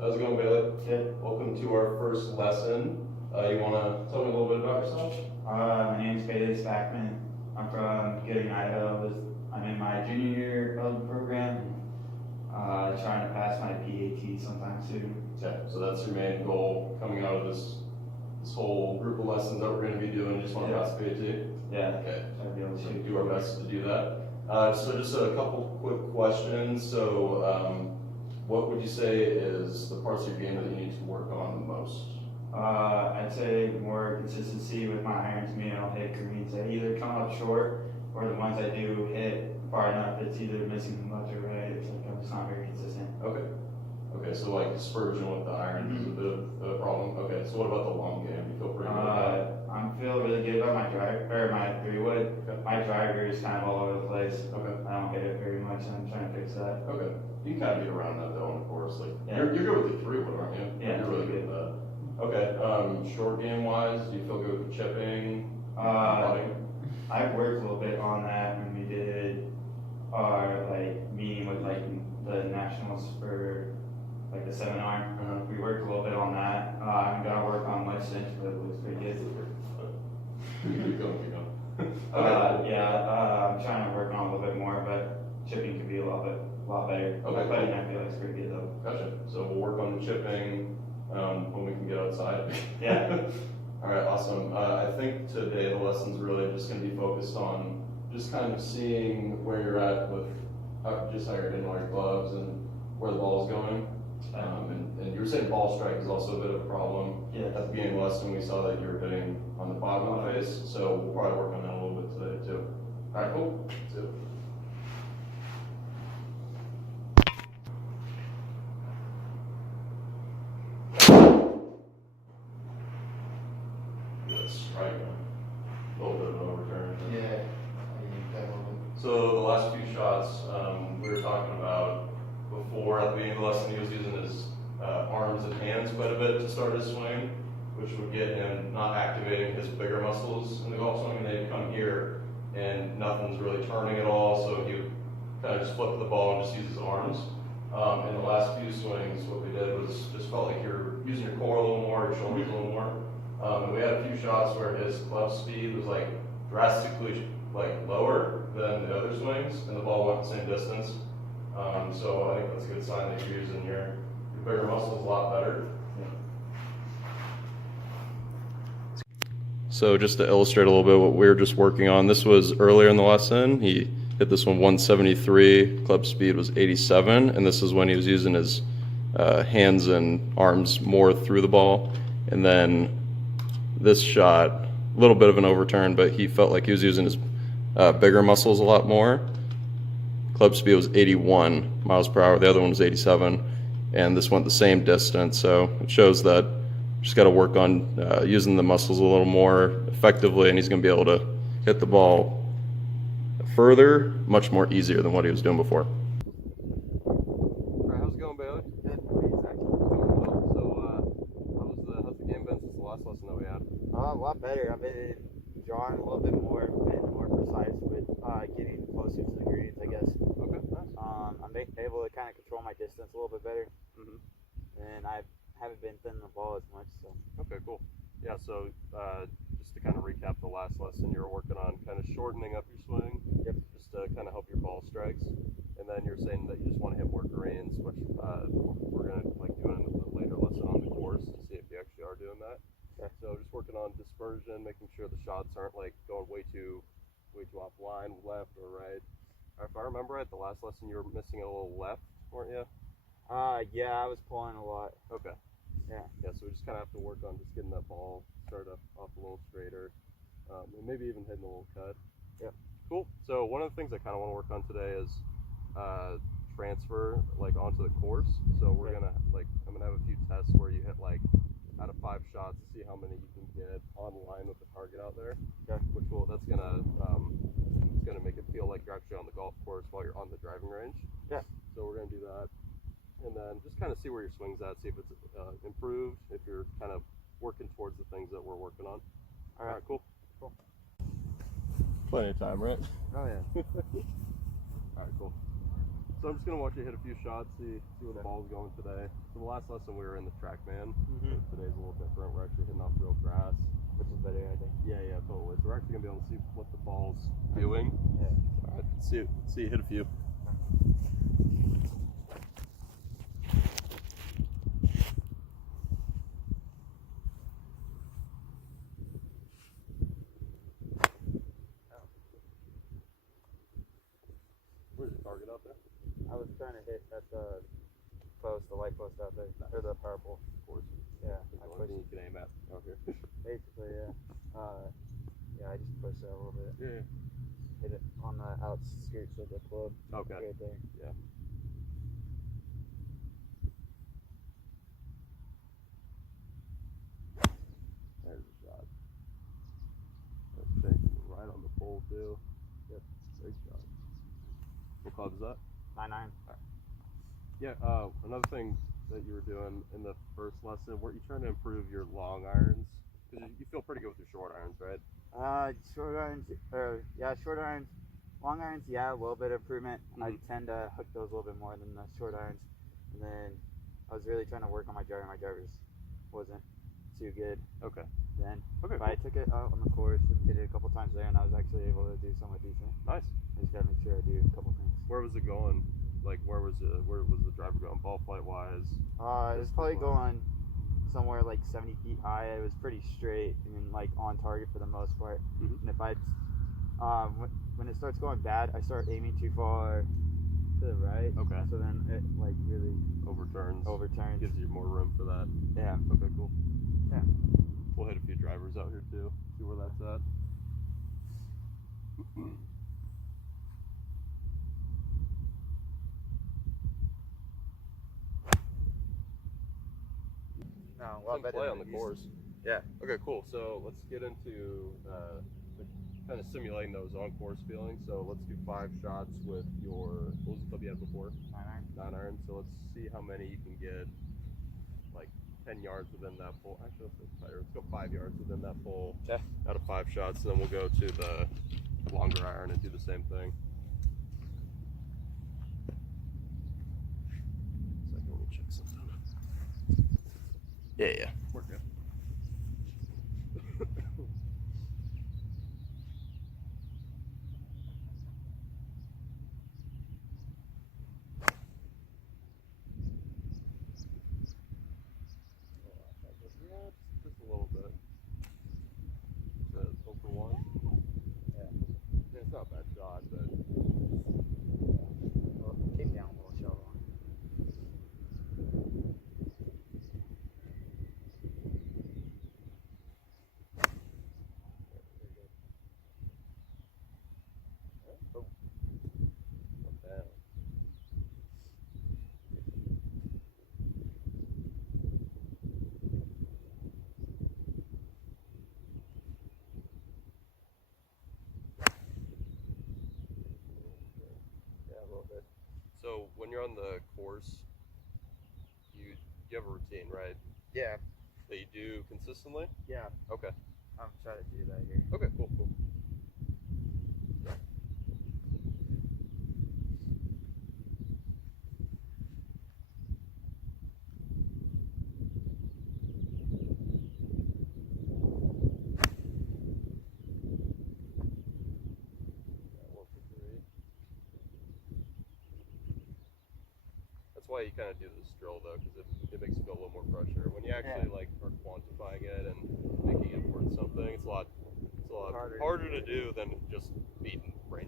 How's it going, Bailey? Good. Welcome to our first lesson. You want to tell me a little bit about yourself? My name is Bailey Spackman. I'm from Gideon, Idaho. I'm in my junior year of the program. Trying to pass my PAT sometime soon. Okay, so that's your main goal coming out of this whole group of lessons that we're going to be doing. Just want to pass PAT? Yeah. Okay. I'd be able So to do our best to do that. So just a couple quick questions. So what would you say is the parts of your game that you need to work on the most? I'd say more consistency with my irons, meaning I'll hit greens that either come up short or the ones I do hit far enough it's either missing left or right. It's like I'm just not very consistent. Okay. Okay, so like dispersion with the iron is a bit of a problem. Okay, so what about the long game? You feel pretty good about that? I feel really good about my drive or my 3-wood. Okay. My driver is kind of all over the place. Okay. I don't hit it very much, and I'm trying to fix that. Okay. You can kind of get around that though, of course. Like Yeah. you're good with the 3-wood, aren't you? Yeah, You're really good with that. Okay. Short game wise, do you feel good with chipping? Putting? I've worked a little bit on that when we did our meeting with the nationals for the seminar. We worked a little bit on that. I'm gonna work on my cinch, but it looks pretty good. Keep going, keep going. I'm trying to work on a little bit more, but chipping could be a lot better. Okay, Putting cool. I feel like it's pretty good though. Gotcha. So we'll work on the chipping when we can get outside. Yeah. All right, awesome. I think today the lesson's really just going to be focused on just kind of seeing where you're at with how you're hitting all your gloves and where the ball's going. And you were saying ball strike is also a bit of a problem. Yeah. At the beginning of the lesson, we saw that you were hitting on the bottom of the face, so we'll probably work on that a little bit today too. All right, cool. Let's do it. Good strike. A little bit of an overturn. Yeah. So the last few shots we were talking about before at the beginning of the lesson, he was using his arms and hands quite a bit to start his swing, which would get him not activating his bigger muscles in the golf swing, and then he'd come here and nothing's really turning at all, so he would kind of just flip the ball and just use his arms. In the last few swings, what we did was just felt like you're using your core a little more, your shoulders a little more. And we had a few shots where his club speed was drastically lower than the other swings, and the ball went the same distance. So I think that's a good sign that you're using your bigger muscles a lot better. So just to illustrate a little bit what we were just working on, this was earlier in the lesson. He hit this one 173, club speed was 87, and this is when he was using his hands and arms more through the ball. And then this shot, a little bit of an overturn, but he felt like he was using his bigger muscles a lot more. Club speed was 81 miles per hour, the other one was 87, and this went the same distance, so it shows that just got to work on using the muscles a little more effectively, and he's going to be able to hit the ball further, much more easier than what he was doing before. All right, how's it going, Bailey? Good. So how's the game been since the last lesson that we had? A lot better. I've been drawing a little bit more, been more precise with getting closer to the greens, I guess. Okay, nice. I'm able to kind of control my distance a little bit better, Mm-hmm. and I haven't been thinning the ball as much. So. Okay, cool. Yeah, so just to kind of recap the last lesson, you were working on kind of shortening up your swing, Yep. just to kind of help your ball strikes. And then you're saying that you just want to hit more greens, which we're going to do in a later lesson on the course to see if you actually are doing that. Okay. So just working on dispersion, making sure the shots aren't going way too offline, left or right. If I remember right, the last lesson you were missing a little left, weren't you? Yeah, I was pulling a lot. Okay. Yeah. Yeah, so we just kind of have to work on just getting that ball started off a little straighter, and maybe even hitting a little cut. Yep. Cool. So one of the things I kind of want to work on today is transfer onto the course. So we're gonna I'm gonna have a few tests where you hit out of 5 shots to see how many you can get on line with the target out there. Okay. That's gonna make it feel like you're actually on the golf course while you're on the driving range. Yeah. So we're gonna do that. And then just kind of see where your swing's at, see if it's improved, if you're kind of working towards the things that we're working on. All right, cool. Plenty of time, right? Oh yeah. All right, cool. So I'm just gonna watch you hit a few shots, see where the ball's going today. So the last lesson we were in the TrackMan. Mhm. So today's a little different. We're actually hitting off real grass. Which is better, I think. Yeah, totally. So we're actually gonna be able to see what the ball's doing. Yeah. All right, let's see you hit a few. Where's the target out there? I was trying to hit at the post, the light post out there, or the purple. Of course. Yeah, There's I the only pushed. thing you can aim at out here. Basically, yeah. Yeah, I just pushed it a little bit. Yeah. Hit it on the outskirts of the club. Okay. Right there. Yeah. There's a shot. That's taken right on the pole too. Yep. Great shot. What club is that? 9-9. Yeah. Another thing that you were doing in the first lesson, weren't you trying to improve your long irons? Because you feel pretty good with your short irons, right? Short irons, short irons. Long irons, yeah, a little bit of improvement. I Mhm. tend to hook those a little bit more than the short irons. And then I was really trying to work on my driver. My drivers wasn't too good Okay. then. Okay. But I took it out on the course and hit it a couple times there, and I was actually able to do somewhat decent. Nice. I just gotta make sure I do a couple things. Where was it going? Like, where was the driver going? Ball flight wise? It was probably going somewhere like 70 feet high. It was pretty straight and like on target for the most part. Mhm. And if I, when it starts going bad, I start aiming too far to the right. Okay. So then it like really Overturns. overturns. Gives you more room for that. Yeah. Okay, cool. Yeah. We'll hit a few drivers out here too. See where that's at. No, Some play on the course. Yeah. Okay, cool. So let's get into kind of simulating those on-course feelings. So let's do 5 shots with your, what was the club you had before? 9-9. 9-iron. So let's see how many you can get, like 10 yards within that pole. Actually, let's go 5 yards within that pole. Okay. Out of 5 shots, and then we'll go to the longer iron and do the same thing. Second, let me check something. Yeah, we're good. Yeah, just a little bit. So, 0 for 1. Yeah, it's not a bad shot, but Well, came down a little shallow. not bad. Yeah, a little bit. So when you're on the course, you have a routine, right? Yeah. That you do consistently? Yeah. Okay. I'm trying to do that here. Okay, cool. Yeah, 1 for 3. That's why you kind of do this drill though, because it makes you feel a little more pressure. When you actually like are quantifying it and making it worth something, it's a lot harder to do than just beating brain